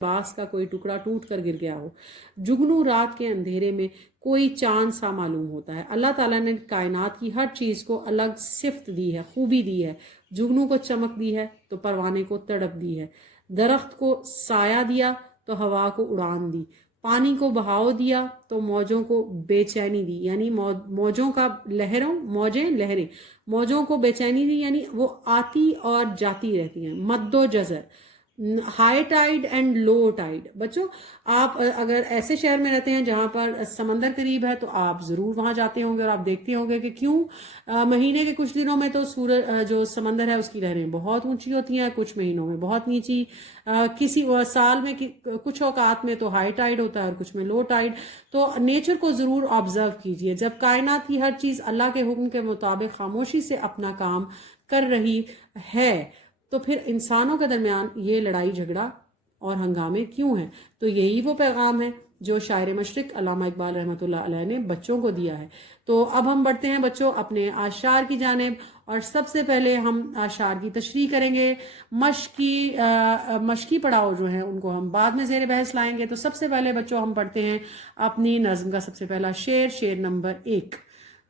बास का कोई टुकड़ा टूट कर गिर गया हो। जुगनू रात के अंधेरे में कोई चांद सा मालूम होता है। अल्लाह ताला ने कायनात की हर चीज़ को अलग सिफ्त दी है, खूबी दी है। जुगनू को चमक दी है तो परवाने को तड़प दी है, दरख्त को साया दिया तो हवा को उड़ान दी, पानी को बहाव दिया तो मौजों को बेचैनी दी, यानी मौजों का लहरें मौजों को बेचैनी दी, यानी वो आती और जाती रहती हैं। मद्दो जज़र, high tide and low tide. बच्चों, आप अगर ऐसे शहर में रहते हैं जहां पर समंदर करीब है तो आप ज़रूर वहां जाते होंगे और आप देखते होंगे कि क्यों महीने के कुछ दिनों में तो सूरज जो समंदर है उसकी लहरें बहुत ऊंची होती हैं, कुछ महीनों में बहुत नीची। किसी साल में कुछ औकात में तो हाई टाइड होता है और कुछ में लो टाइड। तो नेचर को ज़रूर ऑब्जर्व कीजिए। जब कायनात की हर चीज़ अल्लाह के हुक्म के मुताबिक खामोशी से अपना काम कर रही है तो फिर इंसानों के दरमियान ये लड़ाई झगड़ा और हंगामे क्यों हैं? तो यही वो पैगाम है जो शायर मशरिक अल्लामा इकबाल रहमतुल्लाह अलैह ने बच्चों को दिया है। तो अब हम बढ़ते हैं बच्चों अपने आशार की जानिब, और सबसे पहले हम आशार की तशरीह करेंगे। मशकी पड़ाव जो हैं उनको हम बाद में ज़ेर बहस लाएंगे। तो सबसे पहले बच्चों हम पढ़ते हैं अपनी नज़्म का सबसे पहला शेर, शेर नंबर 1।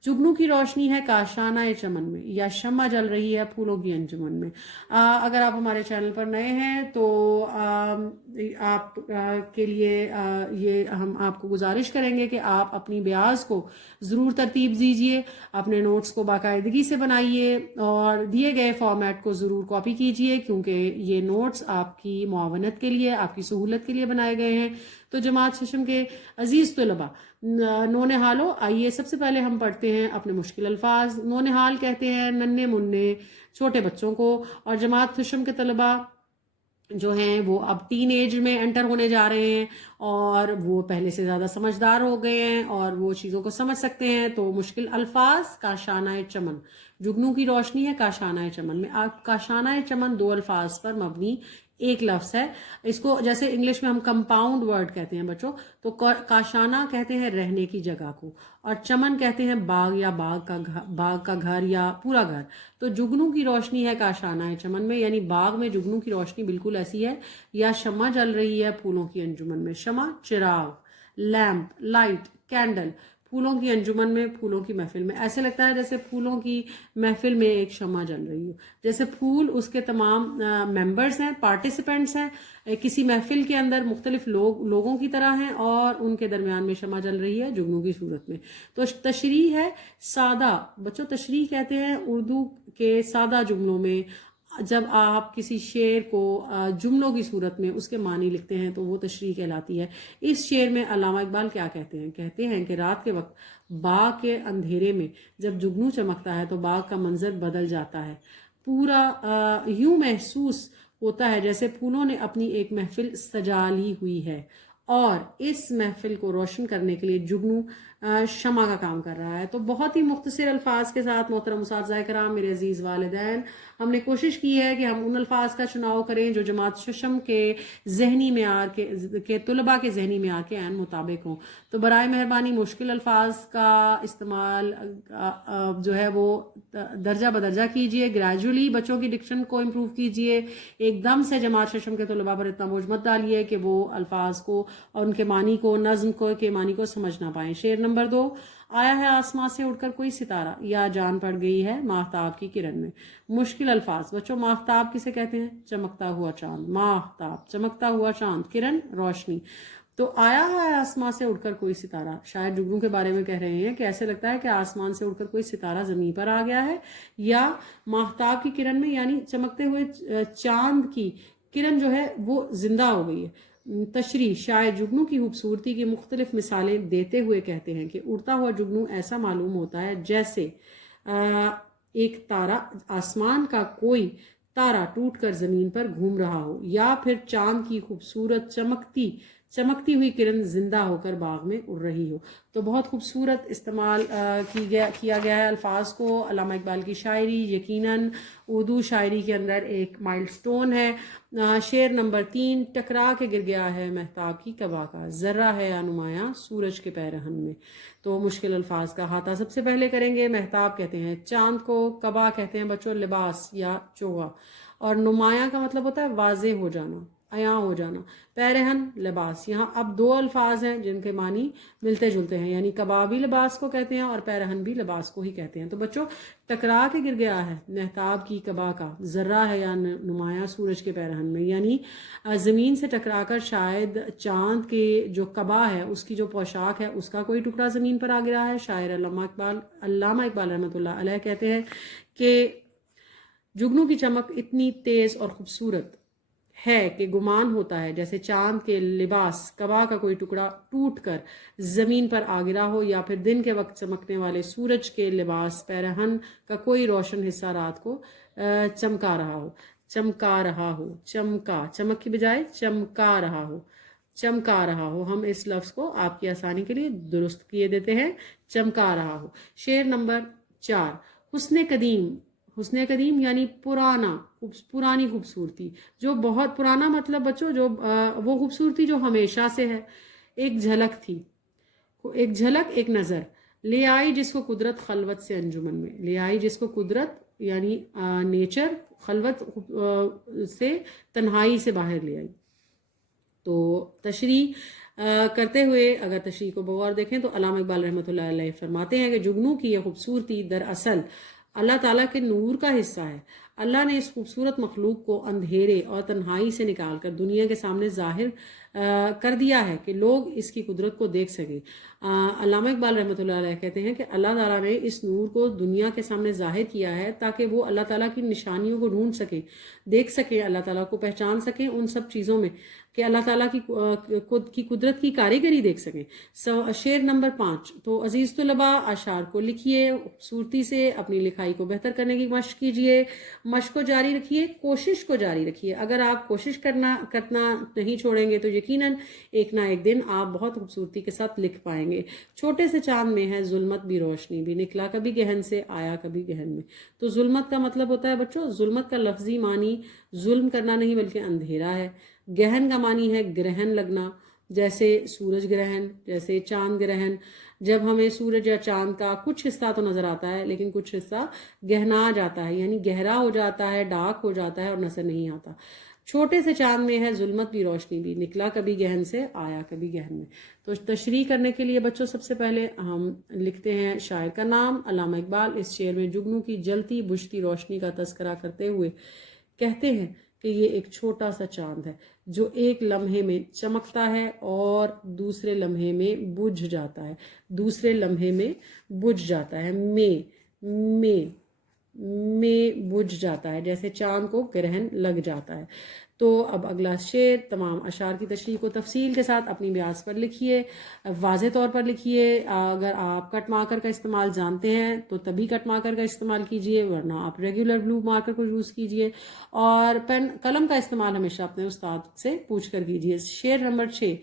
जुगनू की रोशनी है काशाना चमन में, या शम्मा जल रही है फूलों की अंजुमन में। अगर आप हमारे चैनल पर नए हैं तो आप के लिए ये हम आपको गुजारिश करेंगे कि आप अपनी ब्याज को ज़रूर तरतीब दीजिए, अपने नोट्स को बाकायदगी से बनाइए और दिए गए फॉर्मेट को ज़रूर कॉपी कीजिए, क्योंकि ये नोट्स आपकी मुआवनत के लिए, आपकी सहूलत के लिए बनाए गए हैं। तो जमात शशम के अजीज़ तलबा नोने हालो, आइए सबसे पहले हम पढ़ते हैं अपने मुश्किल अल्फाज। नोने हाल कहते हैं नन्हे मुन्ने छोटे बच्चों को, और जमात शशम के तलबा जो हैं वो अब टीन एज में एंटर होने जा रहे हैं और वो पहले से ज़्यादा समझदार हो गए हैं और वो चीज़ों को समझ सकते हैं। तो मुश्किल अल्फाज, काशाना चमन। जुगनू की रोशनी है काशाना चमन में। काशाना चमन 2 अल्फाज पर मबनी एक लफ्ज़ है। इसको जैसे इंग्लिश में हम कंपाउंड वर्ड कहते हैं बच्चों, तो काशाना कहते हैं रहने की जगह को, और चमन कहते हैं बाग या बाग का घर या पूरा घर। तो जुगनू की रोशनी है काशाना चमन में, यानी बाग में जुगनू की रोशनी बिल्कुल ऐसी है, या शम्मा जल रही है फूलों की अंजुमन में। शम्मा चिराग, लैम्प, लाइट, कैंडल। फूलों की अंजुमन में, फूलों की महफिल में। ऐसे लगता है जैसे फूलों की महफिल में एक शम्मा जल रही हो, जैसे फूल उसके तमाम मेंबर्स हैं, पार्टिसिपेंट्स हैं, किसी महफिल के अंदर मुख्तलिफ लोगों की तरह हैं और उनके दरमियान में शम्मा जल रही है जुगनू की सूरत में। तो तशरीह है सादा। बच्चों, तशरीह कहते हैं उर्दू के सादा जुमलों में जब आप किसी शेर को जुमलों की सूरत में उसके मानी लिखते हैं तो वो तशरीह कहलाती है। इस शेर में अल्लामा इकबाल क्या कहते हैं कि रात के वक्त बाग के अंधेरे में जब जुगनू चमकता है तो बाग का मंजर बदल जाता है। पूरा यूं महसूस होता है जैसे फूलों ने अपनी एक महफिल सजा ली हुई है, और इस महफिल को रोशन करने के लिए जुगनू शमा का काम कर रहा है। तो बहुत ही मुख्तसर अल्फाज के साथ मोहतरम उस्ताद कराम, मेरे अजीज़ वालिदैन, हमने कोशिश की है कि हम उन अल्फाज का चुनाव करें जो जमात शशम के जहनी मेयार के तलबा के जहनी मेयार के ऐन मुताबिक हों। तो बराए मेहरबानी मुश्किल अल्फाज का इस्तेमाल जो है वो दर्जा बदर्जा कीजिए, ग्रेजुअली बच्चों की डिक्शन को इम्प्रूव कीजिए। एकदम से जमात शशम के तलबा पर इतना बोझ मत डालिए कि वो अल्फाज को और उनके मानी को, नज्म को के मानी को समझ ना पाएं। शेर नंबर 2। आया है आसमां से उड़कर कोई सितारा, या जान पड़ गई है माहताब की किरण में। मुश्किल अल्फाज बच्चों, माहताब किसे कहते हैं? चमकता हुआ चांद। माहताब, चमकता हुआ चांद, किरण, रोशनी। तो आया है आसमां से उड़कर कोई सितारा, शायद जुगनू के बारे में कह रहे हैं कि ऐसे लगता है कि आसमान से उड़कर कोई सितारा जमीन पर आ गया है, या माहताब की किरण में यानी चमकते हुए चांद की किरण जो है वो जिंदा हो गई है। तशरीह, शायद जुगनू की खूबसूरती की मुख्तलिफ मिसालें देते हुए कहते हैं कि उड़ता हुआ जुगनू ऐसा मालूम होता है जैसे एक तारा, आसमान का कोई तारा टूटकर जमीन पर घूम रहा हो, या फिर चांद की खूबसूरत चमकती हुई किरण जिंदा होकर बाग में उड़ रही हो। तो बहुत खूबसूरत इस्तेमाल किया गया है अल्फाज को। अल्लामा इकबाल की शायरी यकीनन उर्दू शायरी के अंदर एक माइलस्टोन है। शेर नंबर 3। टकरा के गिर गया है महताब की कबा का, जर्रा है अनुमाया सूरज के पैरहन में। तो मुश्किल अल्फाज का हाथा सबसे पहले करेंगे। महताब कहते हैं चांद को, कबा कहते हैं बच्चों लिबास या चोगा, और नुमाया का मतलब होता है वाज़े हो जाना, अयां हो जाना। पैरहन लिबास, यहाँ अब दो अल्फाज हैं जिनके मानी मिलते जुलते हैं, यानी कबाबी लिबास को कहते हैं और पैरहन भी लिबास को ही कहते हैं। तो बच्चों टकरा के गिर गया है महताब की कबा का जर्रा है या नुमाया सूरज के पैरहन में, यानी ज़मीन से टकरा कर शायद चांद के जो कबा है उसकी जो पोशाक है उसका कोई टुकड़ा ज़मीन पर आ गिरा है। शायर अल्लामा इकबाल रहमतुल्लाह अलैह कहते हैं कि जुगनू की चमक इतनी तेज और खूबसूरत है कि गुमान होता है जैसे चांद के लिबास कबा का कोई टुकड़ा टूट कर जमीन पर आ गिरा हो, या फिर दिन के वक्त चमकने वाले सूरज के लिबास पैरहन का कोई रोशन हिस्सा रात को चमका रहा हो। चमका रहा हो, चमका, चमक की बजाय चमका रहा हो, चमका रहा हो। हम इस लफ्ज को आपकी आसानी के लिए दुरुस्त किए देते हैं, चमका रहा हो। शेर नंबर 4, हुस्ने कदीम। हुस्ने कदीम यानी पुराना, पुरानी खूबसूरती, जो बहुत पुराना मतलब बच्चों जो वो खूबसूरती जो हमेशा से है। एक झलक थी, एक झलक, एक नज़र, ले आई जिसको कुदरत खलवत से अंजुमन में। ले आई जिसको कुदरत यानी नेचर खलवत से तन्हाई से बाहर ले आई। तो तशरी करते हुए अगर तशरी को बगौर देखें तो अल्लामा इकबाल रहमतुल्लाह अलैह फरमाते हैं कि जुगनू की यह खूबसूरती दरअसल अल्लाह ताला के नूर का हिस्सा है। अल्लाह ने इस खूबसूरत मखलूक को अंधेरे और तन्हाई से निकाल कर दुनिया के सामने जाहिर कर दिया है कि लोग इसकी कुदरत को देख सके। अल्लामा इकबाल रहमतुल्लाह अलैह कहते हैं कि अल्लाह ताला ने इस नूर को दुनिया के सामने जाहिर किया है ताकि वो अल्लाह ताला की निशानियों को ढूंढ सकें, देख सकें, अल्लाह ताला को पहचान सकें उन सब चीज़ों में कि अल्लाह ताला की कुदरत की कारीगरी देख सकें। शेर नंबर 5, तो अजीज़ तलबा अशार को लिखिए, खूबसूरती से अपनी लिखाई को बेहतर करने की मशक कीजिए, मशक को जारी रखिए, कोशिश को जारी रखिए। अगर आप कोशिश करना नहीं छोड़ेंगे तो यकीनन एक ना एक दिन आप बहुत खूबसूरती के साथ लिख पाएंगे। छोटे से चांद में है जुल्मत भी रोशनी भी, निकला कभी गहन से आया कभी गहन में। तो जुल्मत का मतलब होता है बच्चों, जुल्मत का लफ्जी मानी जुल्म करना नहीं बल्कि अंधेरा है। गहन का मानी है ग्रहण लगना, जैसे सूरज ग्रहण, जैसे चांद ग्रहण। जब हमें सूरज या चांद का कुछ हिस्सा तो नजर आता है लेकिन कुछ हिस्सा गहना जाता है, यानी गहरा हो जाता है, डार्क हो जाता है और नजर नहीं आता। छोटे से चांद में है जुल्मत भी रोशनी भी, निकला कभी गहन से आया कभी गहन में। तो तशरीह करने के लिए बच्चों सबसे पहले हम लिखते हैं शायर का नाम अल्लामा इकबाल। इस शेर में जुगनू की जलती बुझती रोशनी का तस्करा करते हुए कहते हैं कि ये एक छोटा सा चांद है जो एक लम्हे में चमकता है और दूसरे लम्हे में बुझ जाता है, दूसरे लम्हे में बुझ जाता है, में बुझ जाता है, जैसे चांद को ग्रहण लग जाता है। तो अब अगला शेर, तमाम अशार की तशरीह को तफसील के साथ अपनी ब्याज पर लिखिए, वाज़े तौर पर लिखिए। अगर आप कट मार्कर का इस्तेमाल जानते हैं तो तभी कट मार्कर का इस्तेमाल कीजिए, वरना आप रेगुलर ब्लू मार्कर को यूज़ कीजिए। और पेन कलम का इस्तेमाल हमेशा अपने उस्ताद से पूछ कर कीजिए। शेर नंबर 6,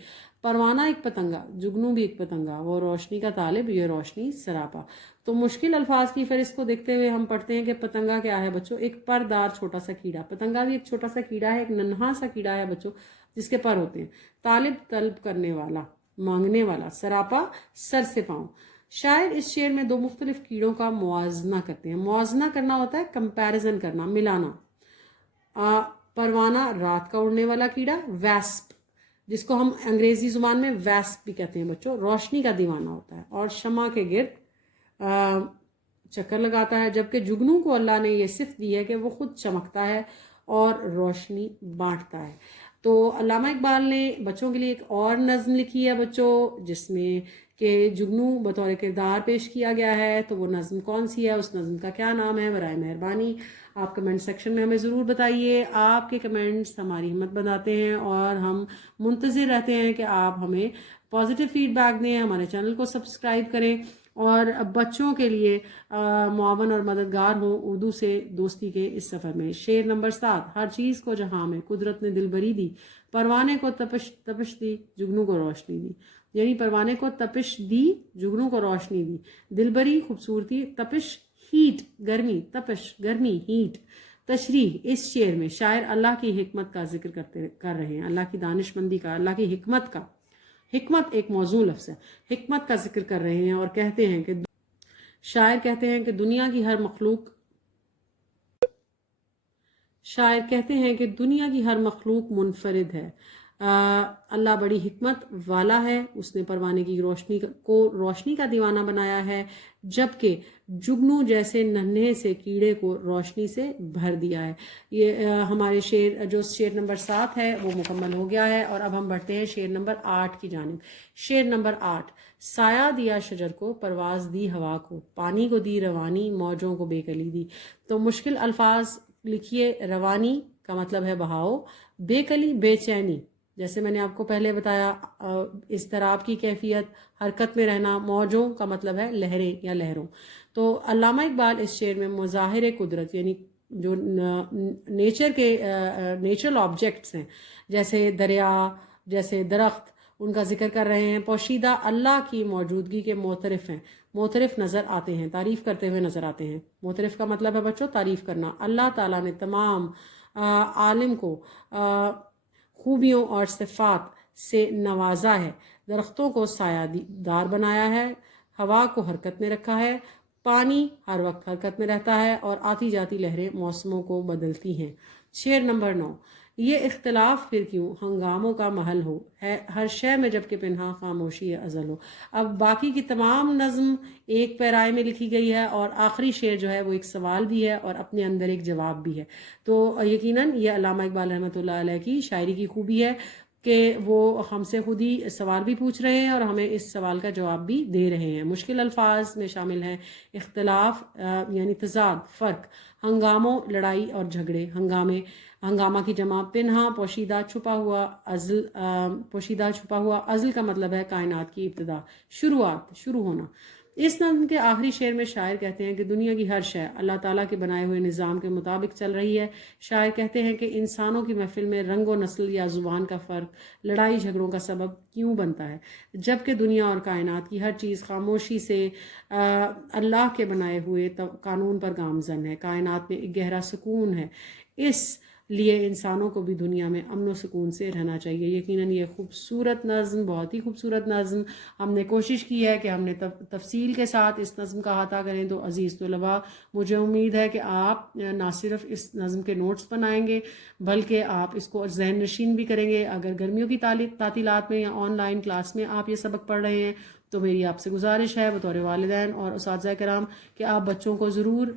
परवाना एक पतंगा, जुगनू भी एक पतंगा, वो रोशनी का तालिब ये रोशनी सरापा। तो मुश्किल अल्फाज की फहरिस्त को देखते हुए हम पढ़ते हैं कि पतंगा क्या है बच्चों, एक परदार छोटा सा कीड़ा। पतंगा भी एक छोटा सा कीड़ा है, एक नन्हा सा कीड़ा है बच्चों जिसके पर होते हैं। तालिब तलब करने वाला, मांगने वाला, सरापा सर से पाँव। शायर इस शेर में दो मुख्तलिफ कीड़ों का मुआजना करते हैं। मुआजना करना होता है कंपैरिजन करना, मिलाना। परवाना रात का उड़ने वाला कीड़ा, वैस्प, जिसको हम अंग्रेजी जुबान में वैस्प भी कहते हैं बच्चों, रोशनी का दीवाना होता है और शमा के गिर्द चक्कर लगाता है। जबकि जुगनू को अल्लाह ने ये सिफ़त दी है कि वो खुद चमकता है और रोशनी बांटता है। तो अल्लामा इकबाल ने बच्चों के लिए एक और नज़्म लिखी है बच्चों, जिसमें कि जुगनू बतौर किरदार पेश किया गया है। तो वो नज़्म कौन सी है, उस नज़्म का क्या नाम है, बराए मेहरबानी आप कमेंट सेक्शन में हमें ज़रूर बताइए। आपके कमेंट्स हमारी हिम्मत बनाते हैं और हम मुंतज़िर रहते हैं कि आप हमें पॉजिटिव फीडबैक दें, हमारे चैनल को सब्सक्राइब करें और बच्चों के लिए मुआवन और मददगार हो उर्दू से दोस्ती के इस सफ़र में। शेर नंबर 7, हर चीज़ को जहाँ में कुदरत ने दिलबरी दी, परवाने को तपिश दी, जुगनू को रोशनी दी। यानी परवाने को तपिश दी, जुगनू को रोशनी दी। दिलबरी खूबसूरती, तपिश हीट गर्मी, तपिश गर्मी हीट। तशरीह, इस शेर में शायर अल्लाह की हिकमत का जिक्र कर रहे हैं, अल्लाह की दानिशमंदी का, अल्लाह की हिकमत का। हिकमत एक मौजू लफ्ज़ है, हिकमत का जिक्र कर रहे हैं और कहते हैं कि शायर कहते हैं कि दुनिया की हर मखलूक शायर कहते हैं कि दुनिया की हर मखलूक मुनफरिद है। अल्लाह बड़ी हिकमत वाला है, उसने परवाने की को रोशनी का दीवाना बनाया है, जबकि जुगनू जैसे नन्हे से कीड़े को रोशनी से भर दिया है। ये हमारे शेर जो शेर नंबर 7 है वो मुकम्मल हो गया है, और अब हम बढ़ते हैं शेर नंबर 8 की जानिब। शेर नंबर 8, साया दिया शजर को, परवाज दी हवा को, पानी को दी रवानी, मौजों को बेकली दी। तो मुश्किल अल्फाज लिखिए। रवानी का मतलब है बहाव, बेकली बेचैनी, जैसे मैंने आपको पहले बताया इज़्तिराब की कैफियत, हरकत में रहना। मौजों का मतलब है लहरें या लहरों। तो अल्लामा इकबाल इस शेर में मुज़ाहिर कुदरत यानी जो नेचर के नेचुरल ऑब्जेक्ट्स हैं, जैसे दरिया, जैसे दरख्त, उनका जिक्र कर रहे हैं। पोशीदा अल्लाह की मौजूदगी के मोतरफ हैं, मोतरफ नज़र आते हैं, तारीफ़ करते हुए नज़र आते हैं। मोतरफ का मतलब है बच्चों तारीफ़ करना। अल्लाह ताला ने तमाम आलिम को खूबियों और सिफ़ात से नवाजा है। दरख्तों को सायादार बनाया है, हवा को हरकत में रखा है, पानी हर वक्त हरकत में रहता है, और आती जाती लहरें मौसमों को बदलती हैं। शेर नंबर 9, ये इख्तलाफ फिर क्यों हंगामों का महल हो, है हर शय में जबकि पिन्हा खामोशी अज़ल हो। अब बाकी की तमाम नज़्म एक पैराए में लिखी गई है, और आखिरी शेर जो है वो एक सवाल भी है और अपने अंदर एक जवाब भी है। तो यकीनन ये अल्लामा इकबाल रहमतुल्लाह अलैह की शायरी की खूबी है कि वो हमसे खुद ही सवाल भी पूछ रहे हैं और हमें इस सवाल का जवाब भी दे रहे हैं। मुश्किल अल्फाज में शामिल हैं इख्तलाफ यानी तज़ाद, फ़र्क, हंगामों लड़ाई और झगड़े। हंगामा की जमा पिन्हा, पोशीदा छुपा हुआ, पोशीदा छुपा हुआ। अज़ल का मतलब है कायनात की इब्तिदा, शुरुआत, शुरू होना। इस नज़्म के आखिरी शेर में शायर कहते हैं कि दुनिया की हर शय अल्लाह ताला के बनाए हुए निज़ाम के मुताबिक चल रही है। शायर कहते हैं कि इंसानों की महफिल में रंग व नस्ल या ज़ुबान का फ़र्क लड़ाई झगड़ों का सबब क्यों बनता है, जबकि दुनिया और कायनात की हर चीज़ खामोशी से अल्लाह के बनाए हुए कानून पर गामजन है। कायनात में एक गहरा सुकून है, इस लिए इंसानों को भी दुनिया में अमन व सुकून से रहना चाहिए। यकीनन ये खूबसूरत नज़्म, बहुत ही खूबसूरत नज़्म, हमने कोशिश की है कि हमने तफसील के साथ इस नज़्म का अहाता करें। तो अज़ीज़ तलबा, मुझे उम्मीद है कि आप ना सिर्फ इस नज़्म के नोट्स बनाएंगे बल्कि आप इसको ज़हन नशीन भी करेंगे। अगर गर्मियों की तातीलात में या ऑनलाइन क्लास में आप ये सबक पढ़ रहे हैं तो मेरी आपसे गुजारिश है बतौर वालिदैन और उस्ताज़ कराम कि आप बच्चों को ज़रूर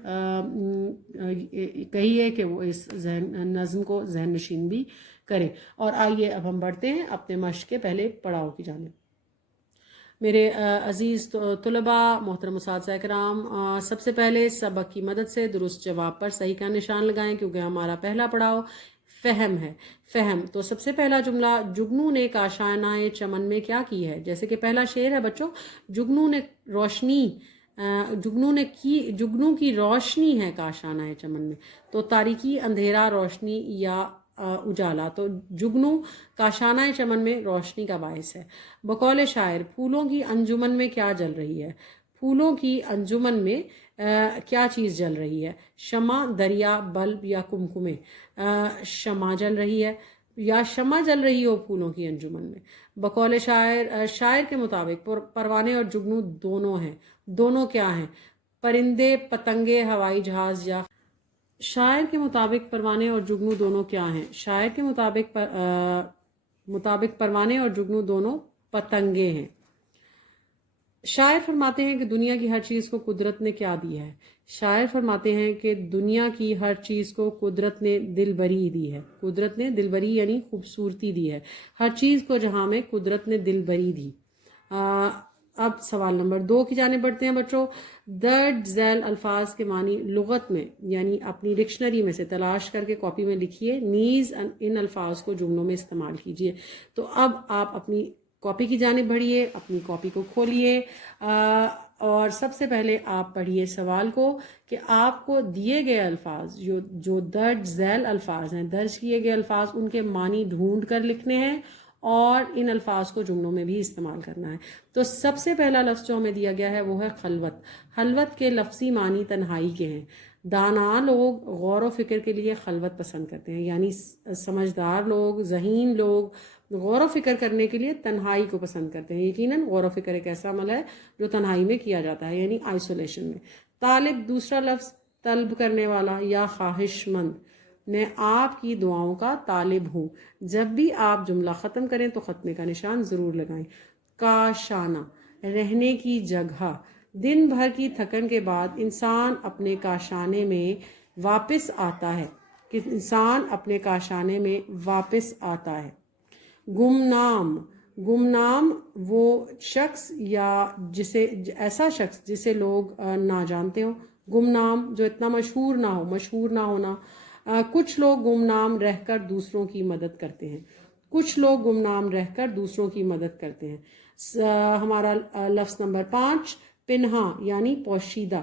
कहिए कि वो इस नज़्म को ज़हन नशीन भी करें। और आइए अब हम बढ़ते हैं अपने मश्क के पहले पड़ाव की जानिब। मेरे अज़ीज़ तलबा, मोहतरम उस्ताज़ कराम, सबसे पहले सबक की मदद से दुरुस्त जवाब पर सही का निशान लगाएं, क्योंकि हमारा पहला पड़ाव फ़हम है। फ़हम। तो सबसे पहला जुमला, जुगनू ने काशानाए चमन में क्या की है। जैसे कि पहला शेर है बच्चों, जुगनू ने रोशनी, जुगनू की रोशनी है काशानाए चमन में। तो तारीकी, अंधेरा, रोशनी या उजाला। तो जुगनू काशानाए चमन में रोशनी का बायस है। बकौल शायर, फूलों की अंजुमन में क्या जल रही है। फूलों की अंजुमन में क्या चीज़ जल रही है। शमा, दरिया, बल्ब या कुमकुमे। शमा जल रही है या शमा जल रही हो फूलों की अंजुमन में। बकौल शायर, शायर के मुताबिक परवाने और जुगनू दोनों हैं। दोनों क्या हैं। परिंदे, पतंगे, हवाई जहाज या। शायर के मुताबिक परवाने और जुगनू दोनों क्या हैं। शायर के मुताबिक परवाने और जुगनू दोनों पतंगे हैं। शायर फरमाते हैं कि दुनिया की हर चीज़ को कुदरत ने क्या दिया है। शायर फरमाते हैं कि दुनिया की हर चीज़ को कुदरत ने दिलबरी दी है। कुदरत ने दिलबरी यानी खूबसूरती दी है। हर चीज़ को जहाँ में कुदरत ने दिलबरी दी। अब सवाल नंबर 2 की जाने बढ़ते हैं बच्चों। दर्ज झैल अल्फाज के मानी लुगत में यानी अपनी डिक्शनरी में से तलाश करके कॉपी में लिखिए। नीज़ इन अल्फाज को जुमलों में इस्तेमाल कीजिए। तो अब आप अपनी कॉपी की जानिब बढ़िए, अपनी कॉपी को खोलिए और सबसे पहले आप पढ़िए सवाल को कि आपको दिए गए अल्फाज जो दर्ज झैल अल्फाज हैं, दर्ज किए गए अल्फाज, उनके मानी ढूंढ कर लिखने हैं और इन अल्फाज को जुमलों में भी इस्तेमाल करना है। तो सबसे पहला लफ्ज़ जो हमें दिया गया है वो है खलवत। खलवत के लफ्ज़ी मानी तन्हाई के हैं। दाना लोग गौर व फिक्र के लिए खलवत पसंद करते हैं, यानी समझदार लोग, ज़हीन लोग गौर व फिक्र करने के लिए तन्हाई को पसंद करते हैं। यकीनन गौर व फिक्र एक ऐसा अमल है जो तन्हाई में किया जाता है, यानी आइसोलेशन में। तालिब दूसरा लफ्ज़, तलब करने वाला या ख्वाहिशमंद। میں آپ کی دعاؤں کا طالب ہوں. جب بھی آپ جملہ ختم کریں تو ختمے کا نشان ضرور لگائیں. کاشانہ رہنے کی جگہ. دن بھر کی تھکن کے بعد انسان اپنے کاشانے میں واپس آتا ہے. انسان اپنے کاشانے میں واپس آتا ہے. گمنام. گمنام وہ شخص یا ایسا شخص جسے لوگ نہ جانتے ہوں. گمنام جو اتنا مشہور نہ ہو. مشہور نہ ہونا. کچھ لوگ گمنام رہ کر دوسروں کی مدد کرتے ہیں. کچھ لوگ گمنام رہ کر دوسروں کی مدد کرتے ہیں. ہمارا لفظ نمبر 5 پنہا یعنی پوشیدہ.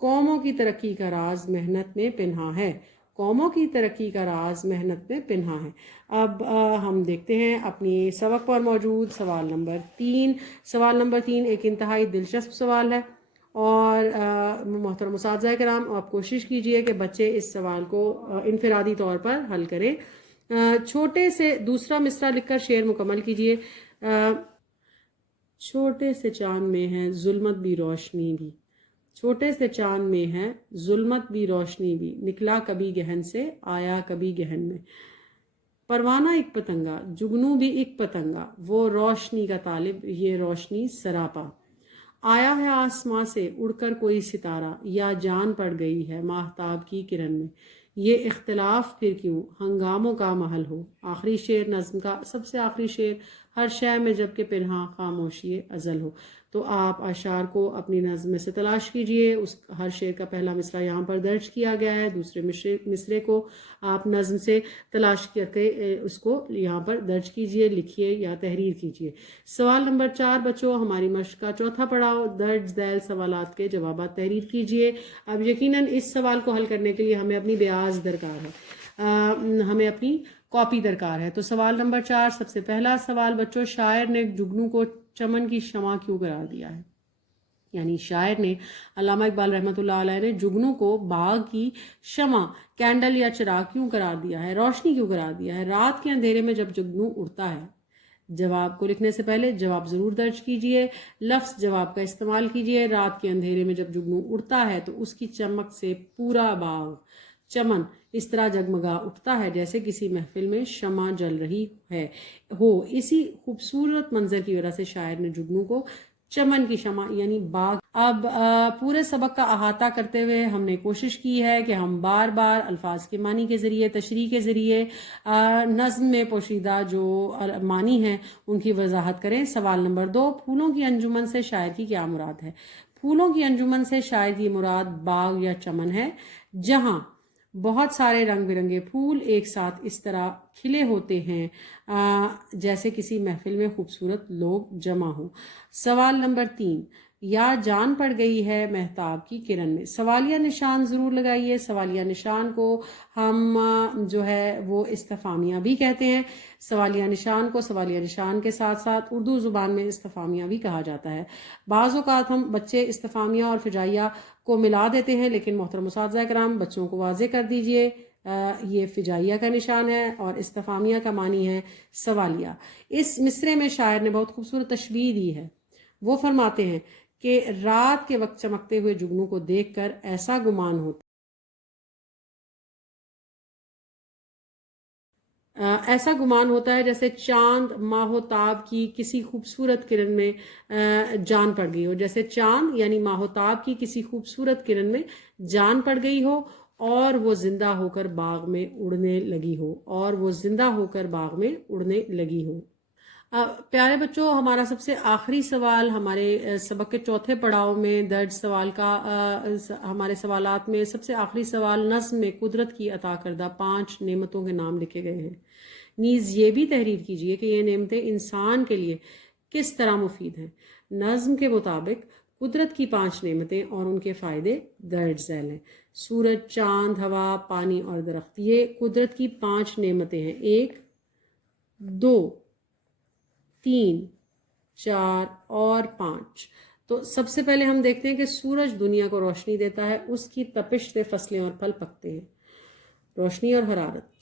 قوموں کی ترقی کا راز محنت میں پنہا ہے. قوموں کی ترقی کا راز محنت میں پنہا ہے. اب ہم دیکھتے ہیں اپنی سبق پر موجود سوال نمبر 3. سوال نمبر 3 ایک انتہائی دلچسپ سوال ہے اور محترم اساتذہ کرام آپ کوشش کیجئے کہ بچے اس سوال کو انفرادی طور پر حل کریں. چھوٹے سے دوسرا مصرع لکھ کر شعر مکمل کیجئے. چھوٹے سے چاند میں ہے ظلمت بھی روشنی بھی. چھوٹے سے چاند میں ہے ظلمت بھی روشنی بھی. نکلا کبھی گہن سے آیا کبھی گہن میں. پروانہ ایک پتنگا جگنو بھی ایک پتنگا. وہ روشنی کا طالب یہ روشنی سراپا. آیا ہے آسماں سے اڑ کر کوئی ستارہ یا جان پڑ گئی ہے ماہتاب کی کرن میں. یہ اختلاف پھر کیوں ہنگاموں کا محل ہو. آخری شعر نظم کا سب سے آخری شعر. ہر شے میں جب کہ پنہاں خاموشی ازل ہو. تو آپ اشعار کو اپنی نظم میں سے تلاش کیجئے. اس ہر شعر کا پہلا مصرع یہاں پر درج کیا گیا ہے. دوسرے مصرے کو آپ نظم سے تلاش کر کے اس کو یہاں پر درج کیجئے, لکھیے یا تحریر کیجئے. سوال نمبر 4 بچوں ہماری مشق کا چوتھا پڑاؤ. درج ذیل سوالات کے جوابات تحریر کیجئے. اب یقیناً اس سوال کو حل کرنے کے لیے ہمیں اپنی بیاض درکار ہے, ہمیں اپنی کاپی درکار ہے. تو سوال نمبر 4 سب سے پہلا سوال بچوں, شاعر نے جگنو کو چمن کی شمع کیوں قرار دیا ہے؟ یعنی شاعر نے علامہ اقبال رحمۃ اللہ علیہ نے جگنو کو باغ کی شمع کینڈل یا چراغ کیوں قرار دیا ہے, روشنی کیوں قرار دیا ہے؟ رات کے اندھیرے میں جب جگنو اڑتا ہے. جواب کو لکھنے سے پہلے جواب ضرور درج کیجئے. لفظ جواب کا استعمال کیجئے. رات کے اندھیرے میں جب جگنو اڑتا ہے تو اس کی چمک سے پورا باغ چمن اس طرح جگمگا اٹھتا ہے جیسے کسی محفل میں شمع جل رہی ہو. اسی خوبصورت منظر کی وجہ سے شاعر نے جگنو کو چمن کی شمع یعنی باغ. اب پورے سبق کا احاطہ کرتے ہوئے ہم نے کوشش کی ہے کہ ہم بار بار الفاظ کے معنی کے ذریعے تشریح کے ذریعے نظم میں پوشیدہ جو معنی ہیں ان کی وضاحت کریں. سوال نمبر 2 پھولوں کی انجمن سے شاعر کی کیا مراد ہے؟ پھولوں کی انجمن سے شاعر کی مراد باغ یا چمن ہے جہاں بہت سارے رنگ برنگے پھول ایک ساتھ اس طرح کھلے ہوتے ہیں جیسے کسی محفل میں خوبصورت لوگ جمع ہوں. سوال نمبر 3 یا جان پڑ گئی ہے مہتاب کی کرن میں. سوالیہ نشان ضرور لگائیے. سوالیہ نشان کو ہم جو ہے وہ استفہامیہ بھی کہتے ہیں. سوالیہ نشان کو سوالیہ نشان کے ساتھ ساتھ اردو زبان میں استفہامیہ بھی کہا جاتا ہے. بعض اوقات ہم بچے استفہامیہ اور فجائیہ کو ملا دیتے ہیں, لیکن محترم اساتذہ کرام بچوں کو واضح کر دیجئے یہ فجائیہ کا نشان ہے اور استفہامیہ کا معنی ہے سوالیہ. اس مصرے میں شاعر نے بہت خوبصورت تشبیہ دی ہے. وہ فرماتے ہیں کہ رات کے وقت چمکتے ہوئے جگنو کو دیکھ کر ایسا گمان ہوتا ہے جیسے چاند ماہتاب کی کسی خوبصورت کرن میں جان پڑ گئی ہو. جیسے چاند یعنی ماہتاب کی کسی خوبصورت کرن میں جان پڑ گئی ہو اور وہ زندہ ہو کر باغ میں اڑنے لگی ہو. پیارے بچوں ہمارا سب سے آخری سوال ہمارے سبق کے چوتھے پڑاؤ میں درج سوال کا ہمارے سوالات میں سب سے آخری سوال نظم میں قدرت کی عطا کردہ 5 نعمتوں کے نام لکھے گئے ہیں. نیز یہ بھی تحریر کیجئے کہ یہ نعمتیں انسان کے لیے کس طرح مفید ہیں. نظم کے مطابق قدرت کی 5 نعمتیں اور ان کے فائدے درج ذیل ہیں. سورج, چاند, ہوا, پانی اور درخت یہ قدرت کی 5 نعمتیں ہیں. 1 2 3 4 اور 5. تو سب سے پہلے ہم دیکھتے ہیں کہ سورج دنیا کو روشنی دیتا ہے. اس کی تپش سے فصلیں اور پھل پکتے ہیں. روشنی اور حرارت.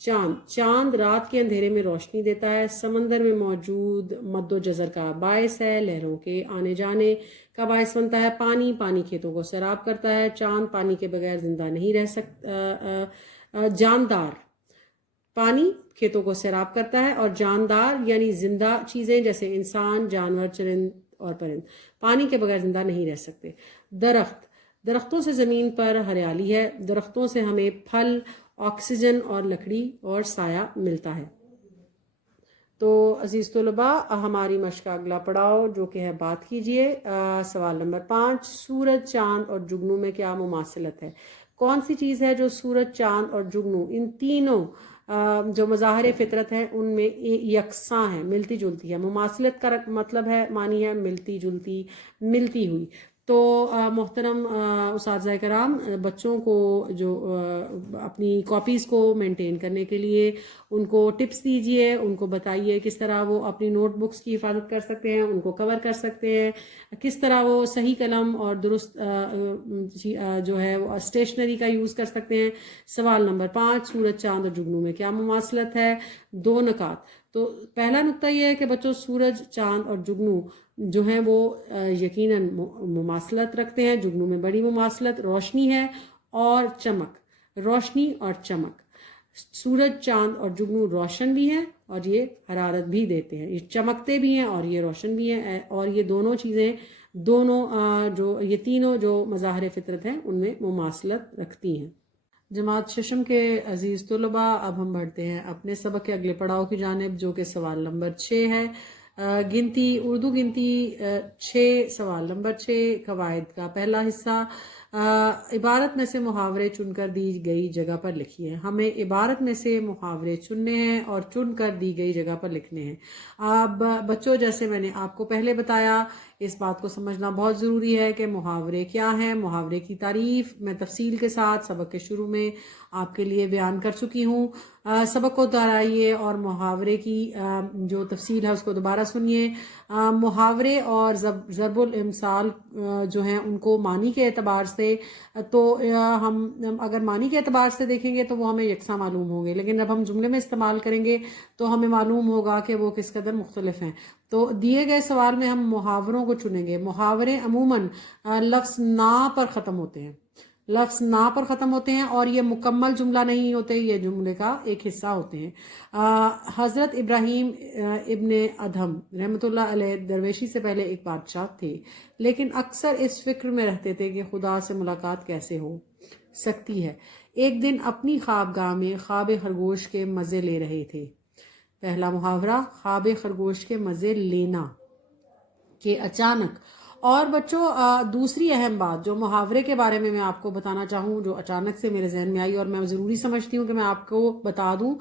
چاند رات کے اندھیرے میں روشنی دیتا ہے. سمندر میں موجود مد و جزر کا باعث ہے. لہروں کے آنے جانے کا باعث بنتا ہے. پانی کھیتوں کو سیراب کرتا ہے. چاند پانی کے بغیر زندہ نہیں رہ سکتا. جاندار پانی کھیتوں کو سیراب کرتا ہے، اور جاندار یعنی زندہ چیزیں جیسے انسان، جانور، چرند اور پرند پانی کے بغیر زندہ نہیں رہ سکتے۔ درختوں سے زمین پر ہریالی ہے، درختوں سے ہمیں پھل، آکسیجن اور لکڑی اور سایہ ملتا ہے۔ تو عزیز طلباء، ہماری مشق کا اگلا پڑاؤ جو کہ ہے بات کیجئے۔ سوال نمبر 5، سورج، چاند اور جگنو میں کیا مماثلت ہے؟ کون سی چیز ہے جو سورج، چاند اور جگنو ان تینوں جو مظاہر فطرت ہیں ان میں یکساں ہے، ملتی جلتی ہے؟ مماثلت کا مطلب ہے، معنی ہے ملتی جلتی، ملتی ہوئی۔ تو محترم اساتذہ کرام، بچوں کو جو اپنی کاپیز کو مینٹین کرنے کے لیے ان کو ٹپس دیجئے، ان کو بتائیے کس طرح وہ اپنی نوٹ بکس کی حفاظت کر سکتے ہیں، ان کو کور کر سکتے ہیں، کس طرح وہ صحیح قلم اور درست جو ہے وہ اسٹیشنری کا یوز کر سکتے ہیں۔ سوال نمبر 5، سورج، چاند اور جگنو میں کیا مماثلت ہے؟ 2 نکات۔ تو پہلا نقطہ یہ ہے کہ بچوں، سورج، چاند اور جگنو جو ہیں وہ یقیناً مماثلت رکھتے ہیں۔ جگنو میں بڑی مماثلت روشنی ہے اور چمک، روشنی اور چمک۔ سورج، چاند اور جگنو روشن بھی ہیں اور یہ حرارت بھی دیتے ہیں، یہ چمکتے بھی ہیں اور یہ روشن بھی ہیں، اور یہ دونوں چیزیں یہ تینوں جو مظاہر فطرت ہیں ان میں مماثلت رکھتی ہیں۔ جماعت ششم کے عزیز طلباء، اب ہم بڑھتے ہیں اپنے سبق کے اگلے پڑاؤ کی جانب جو کہ سوال نمبر 6 ہے۔ گنتی، اردو گنتی 6، سوال نمبر 6، قواعد کا پہلا حصہ۔ عبارت میں سے محاورے چن کر دی گئی جگہ پر لکھیے۔ ہمیں عبارت میں سے محاورے چننے ہیں اور چن کر دی گئی جگہ پر لکھنے ہیں۔ اب بچوں، جیسے میں نے آپ کو پہلے بتایا، اس بات کو سمجھنا بہت ضروری ہے کہ محاورے کیا ہیں۔ محاورے کی تعریف میں تفصیل کے ساتھ سبق کے شروع میں آپ کے لیے بیان کر چکی ہوں۔ سبق کو دہرائیے اور محاورے کی جو تفصیل ہے اس کو دوبارہ سنیے۔ محاورے اور ضرب الامثال جو ہیں ان کو معنی کے اعتبار سے تو ہم اگر معنی کے اعتبار سے دیکھیں گے تو وہ ہمیں یکساں معلوم ہوں گے، لیکن جب ہم جملے میں استعمال کریں گے تو ہمیں معلوم ہوگا کہ وہ کس قدر مختلف ہیں۔ تو دیے گئے سوال میں ہم محاوروں کو چنیں گے۔ محاورے عموماً لفظ نا پر ختم ہوتے ہیں، لفظ نا پر ختم ہوتے ہیں اور یہ مکمل جملہ نہیں ہوتے، یہ جملے کا ایک حصہ ہوتے ہیں۔ حضرت ابراہیم ابن ادھم رحمۃ اللہ علیہ درویشی سے پہلے ایک بادشاہ تھے، لیکن اکثر اس فکر میں رہتے تھے کہ خدا سے ملاقات کیسے ہو سکتی ہے۔ ایک دن اپنی خوابگاہ میں خواب خرگوش کے مزے لے رہے تھے۔ پہلا محاورہ، خواب خرگوش کے مزے لینا کہ اچانک۔ اور بچوں، دوسری اہم بات جو محاورے کے بارے میں آپ کو بتانا چاہوں، جو اچانک سے میرے ذہن میں آئی اور میں ضروری سمجھتی ہوں کہ میں آپ کو بتا دوں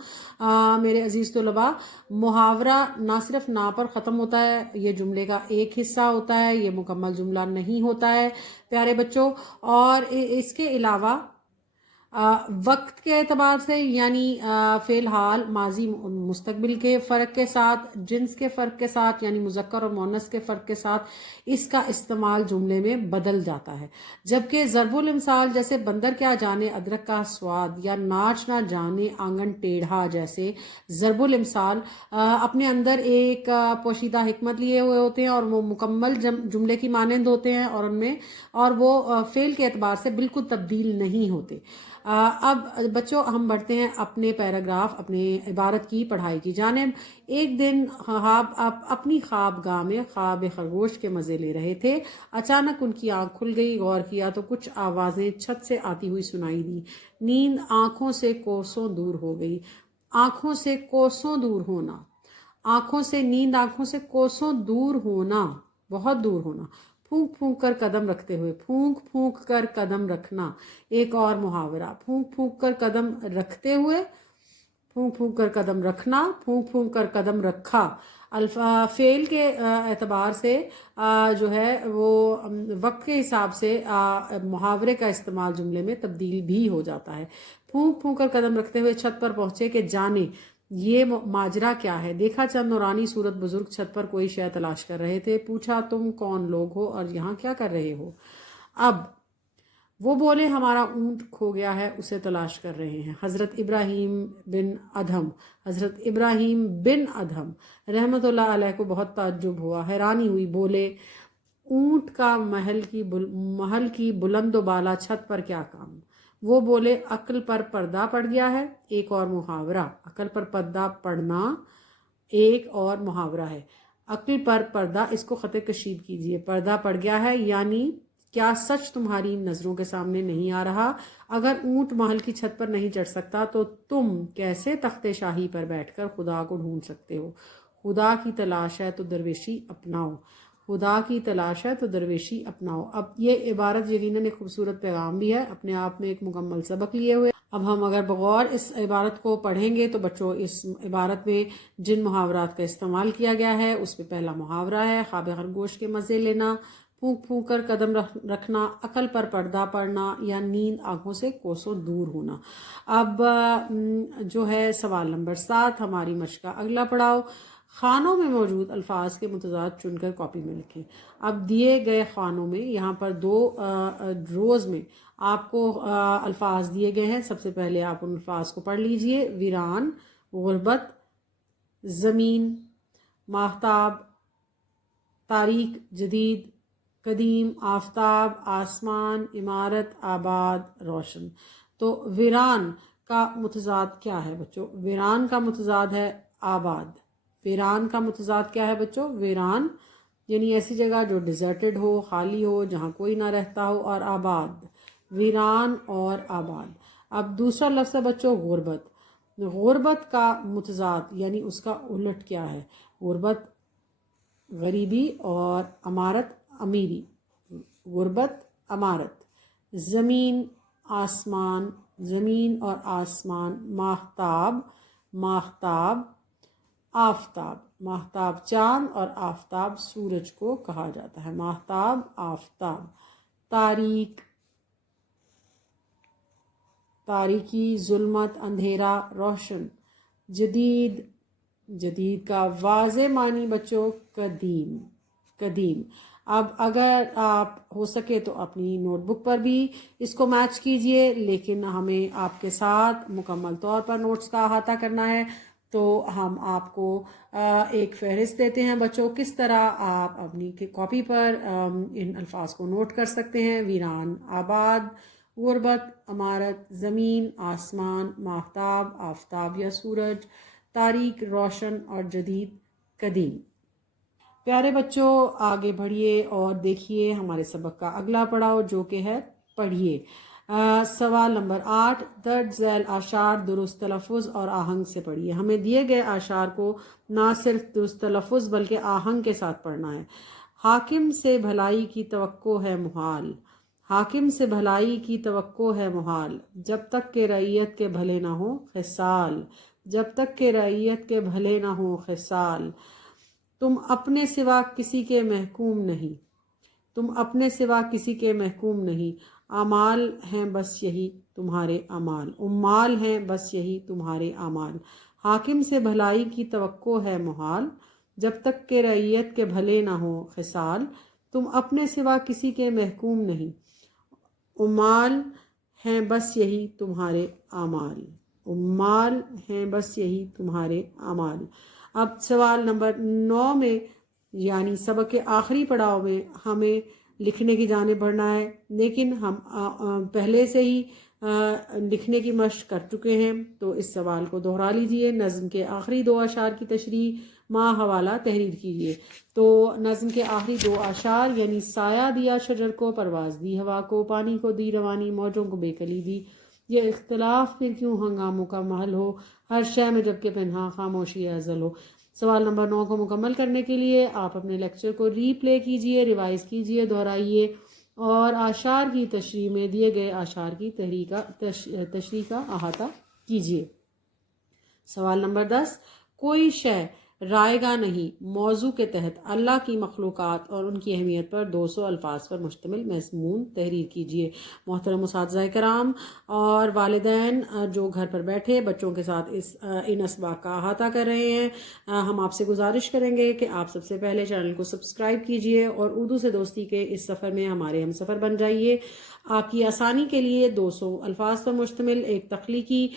میرے عزیز طلباء، محاورہ نہ صرف نا پر ختم ہوتا ہے، یہ جملے کا ایک حصہ ہوتا ہے، یہ مکمل جملہ نہیں ہوتا ہے پیارے بچوں۔ اور اس کے علاوہ وقت کے اعتبار سے یعنی فی الحال، ماضی، مستقبل کے فرق کے ساتھ، جنس کے فرق کے ساتھ یعنی مذکر اور مؤنث کے فرق کے ساتھ اس کا استعمال جملے میں بدل جاتا ہے۔ جبکہ ضرب الامثال جیسے بندر کیا جانے ادرک کا سواد یا ناچ نہ جانے آنگن ٹیڑھا جیسے ضرب الامثال اپنے اندر ایک پوشیدہ حکمت لیے ہوئے ہوتے ہیں اور وہ مکمل جملے کی مانند ہوتے ہیں اور وہ فعل کے اعتبار سے بالکل تبدیل نہیں ہوتے۔ اب بچوں، ہم بڑھتے ہیں اپنے پیراگراف، اپنے عبارت کی پڑھائی کی جانب۔ ایک دن اپنی خوابگاہ میں خواب خرگوش کے مزے لے رہے تھے، اچانک ان کی آنکھ کھل گئی، غور کیا تو کچھ آوازیں چھت سے آتی ہوئی سنائی دی۔ نیند آنکھوں سے کوسوں دور ہو گئی۔ آنکھوں سے کوسوں دور ہونا، نیند آنکھوں سے کوسوں دور ہونا، بہت دور ہونا۔ پھونک پھونک کر قدم رکھتے ہوئے، پھونک پھونک کر قدم رکھنا ایک اور محاورہ۔ پھونک پھونک کر قدم رکھتے ہوئے، پھونک پھونک کر قدم رکھنا، پھونک پھونک کر قدم رکھا۔ فعل کے اعتبار سے جو ہے وہ وقت کے حساب سے محاورے کا استعمال جملے میں تبدیل بھی ہو جاتا ہے۔ پھونک پھونک کر قدم رکھتے ہوئے چھت پر پہنچے کہ جانے یہ ماجرا کیا ہے۔ دیکھا چند نورانی صورت بزرگ چھت پر کوئی شے تلاش کر رہے تھے۔ پوچھا تم کون لوگ ہو اور یہاں کیا کر رہے ہو؟ اب وہ بولے ہمارا اونٹ کھو گیا ہے، اسے تلاش کر رہے ہیں۔ حضرت ابراہیم بن ادھم رحمت اللہ علیہ کو بہت تعجب ہوا، حیرانی ہوئی، بولے اونٹ کا محل کی بلند و بالا چھت پر کیا کام؟ وہ بولے عقل پر پردہ پڑ گیا ہے، ایک اور محاورہ، عقل پر پردہ پڑنا ایک اور محاورہ ہے۔ عقل پر پردہ، اس کو خط کشید کیجئے، پردہ پڑ گیا ہے یعنی کیا سچ تمہاری نظروں کے سامنے نہیں آ رہا؟ اگر اونٹ محل کی چھت پر نہیں چڑھ سکتا تو تم کیسے تخت شاہی پر بیٹھ کر خدا کو ڈھونڈ سکتے ہو؟ خدا کی تلاش ہے تو درویشی اپناؤ، خدا کی تلاش ہے تو درویشی اپناؤ۔ اب یہ عبارت یقیناً ایک خوبصورت پیغام بھی ہے، اپنے آپ میں ایک مکمل سبق لیے ہوئے۔ اب ہم اگر بغور اس عبارت کو پڑھیں گے تو بچوں اس عبارت میں جن محاورات کا استعمال کیا گیا ہے اس میں پہلا محاورہ ہے خواب خرگوش کے مزے لینا، پھونک پھونک کر قدم رکھنا، عقل پر پردہ پڑنا یا نیند آنکھوں سے کوسوں دور ہونا۔ اب جو ہے سوال نمبر 7 ہماری مشق کا اگلا پڑاؤ، خانوں میں موجود الفاظ کے متضاد چن کر کاپی میں لکھیں۔ اب دیے گئے خانوں میں یہاں پر 2 روز میں آپ کو الفاظ دیے گئے ہیں۔ سب سے پہلے آپ ان الفاظ کو پڑھ لیجئے، ویران، غربت، زمین، ماہتاب، تاریک، جدید، قدیم، آفتاب، آسمان، عمارت، آباد، روشن۔ تو ویران کا متضاد کیا ہے بچوں؟ ویران کا متضاد ہے آباد۔ ویران کا متضاد کیا ہے بچوں؟ ویران یعنی ایسی جگہ جو ڈیزرٹڈ ہو، خالی ہو، جہاں کوئی نہ رہتا ہو، اور آباد، ویران اور آباد۔ اب دوسرا لفظ ہے بچوں غربت۔ غربت کا متضاد یعنی اس کا الٹ کیا ہے؟ غربت غریبی اور امارت امیری۔ غربت امارت۔ زمین آسمان، زمین اور آسمان۔ ماہتاب، ماہتاب آفتاب، ماہتاب چاند اور آفتاب سورج کو کہا جاتا ہے، ماہتاب آفتاب۔ تاریک، تاریکی، ظلمت، اندھیرا، روشن۔ جدید، جدید کا واضح معنی بچوں قدیم، قدیم۔ اب اگر آپ ہو سکے تو اپنی نوٹ بک پر بھی اس کو میچ کیجئے، لیکن ہمیں آپ کے ساتھ مکمل طور پر نوٹس کا احاطہ کرنا ہے، تو ہم آپ کو ایک فہرست دیتے ہیں بچوں کس طرح آپ اپنی کاپی پر ان الفاظ کو نوٹ کر سکتے ہیں۔ ویران آباد، غربت عمارت، زمین آسمان، ماہتاب آفتاب یا سورج، تاریک روشن اور جدید قدیم۔ پیارے بچوں آگے بڑھیے اور دیکھیے ہمارے سبق کا اگلا پڑاؤ جو کہ ہے پڑھیے۔ سوال نمبر 8 درج ذیل اشعار درست تلفظ اور آہنگ سے پڑھیے۔ ہمیں دیے گئے اشعار کو نہ صرف درست تلفظ بلکہ آہنگ کے ساتھ پڑھنا ہے۔ حاکم سے بھلائی کی توقع ہے محال، حاکم سے بھلائی کی توقع ہے محال، جب تک کہ رعیت کے بھلے نہ ہوں خصال، جب تک کہ رعیت کے بھلے نہ ہوں خصال۔ تم اپنے سوا کسی کے محکوم نہیں، تم اپنے سوا کسی کے محکوم نہیں، اعمال ہیں بس یہی تمہارے اعمال، امال ہیں بس یہی تمہارے اعمال۔ حاکم سے بھلائی کی توقع ہے محال، جب تک کہ رعیت کے بھلے نہ ہوں خصال۔ تم اپنے سوا کسی کے محکوم نہیں، امال ہیں بس یہی تمہارے اعمال، امال ہیں بس یہی تمہارے اعمال۔ اب سوال نمبر 9 میں یعنی سبق کے آخری پڑاؤ میں ہمیں لکھنے کی جانب بڑھنا ہے، لیکن ہم پہلے سے ہی لکھنے کی مشق کر چکے ہیں، تو اس سوال کو دہرا لیجئے۔ نظم کے آخری 2 اشعار کی تشریح ماں حوالہ تحریر کیجئے۔ تو نظم کے آخری 2 اشعار یعنی سایہ دیا شجر کو، پرواز دی ہوا کو، پانی کو دی روانی، موجوں کو بے کلی دی، یہ اختلاف پھر کیوں ہنگاموں کا محل ہو، ہر شے میں جب کہ پنہاں خاموشی ازل ہو۔ سوال نمبر 9 کو مکمل کرنے کے لیے آپ اپنے لیکچر کو ری پلے کیجئے، ریوائز کیجئے، دہرائیے اور اشعار کی تشریح میں دیے گئے اشعار کی تشریح کا احاطہ کیجئے۔ سوال نمبر 10 کوئی شے رائے گاہ نہیں موضوع کے تحت اللہ کی مخلوقات اور ان کی اہمیت پر 200 الفاظ پر مشتمل مضمون تحریر کیجیے۔ محترم اساتذہ کرام اور والدین جو گھر پر بیٹھے بچوں کے ساتھ ان اسباق کا احاطہ کر رہے ہیں، ہم آپ سے گزارش کریں گے کہ آپ سب سے پہلے چینل کو سبسکرائب کیجیے اور اردو سے دوستی کے اس سفر میں ہمارے ہم سفر بن جائیے۔ آپ کی آسانی کے لیے 200 الفاظ پر مشتمل ایک تخلیقی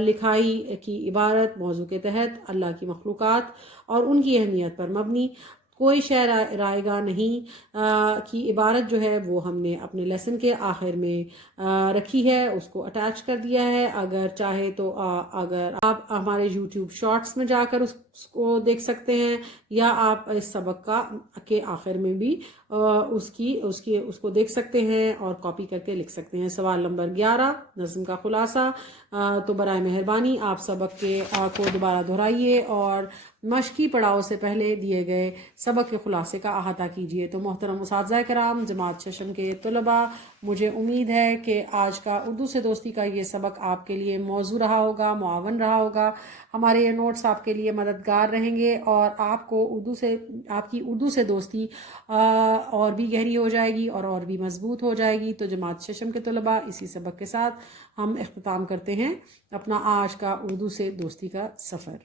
لکھائی کی عبارت موضوع کے تحت اللہ کی مخلوقات اور ان کی اہمیت پر مبنی کوئی شے رائے گاہ نہیں کی عبارت جو ہے وہ ہم نے اپنے لیسن کے آخر میں رکھی ہے، اس کو اٹیچ کر دیا ہے۔ اگر چاہے تو اگر آپ ہمارے یوٹیوب شارٹس میں جا کر اس کو دیکھ سکتے ہیں، یا آپ اس سبق کے آخر میں بھی اس کو دیکھ سکتے ہیں اور کاپی کر کے لکھ سکتے ہیں۔ سوال نمبر 11 نظم کا خلاصہ۔ تو برائے مہربانی آپ سبق کو دوبارہ دہرائیے اور مشقی پڑاؤ سے پہلے دیے گئے سبق کے خلاصے کا احاطہ کیجیے۔ تو محترم اساتذہ کرام، جماعت ششم کے طلباء، مجھے امید ہے کہ آج کا اردو سے دوستی کا یہ سبق آپ کے لیے موزوں رہا ہوگا، معاون رہا ہوگا۔ ہمارے یہ نوٹس آپ کے لیے مددگار رہیں گے اور آپ کی اردو سے دوستی اور بھی گہری ہو جائے گی اور بھی مضبوط ہو جائے گی۔ تو جماعت ششم کے طلباء، اسی سبق کے ساتھ ہم اختتام کرتے ہیں اپنا آج کا اردو سے دوستی کا سفر۔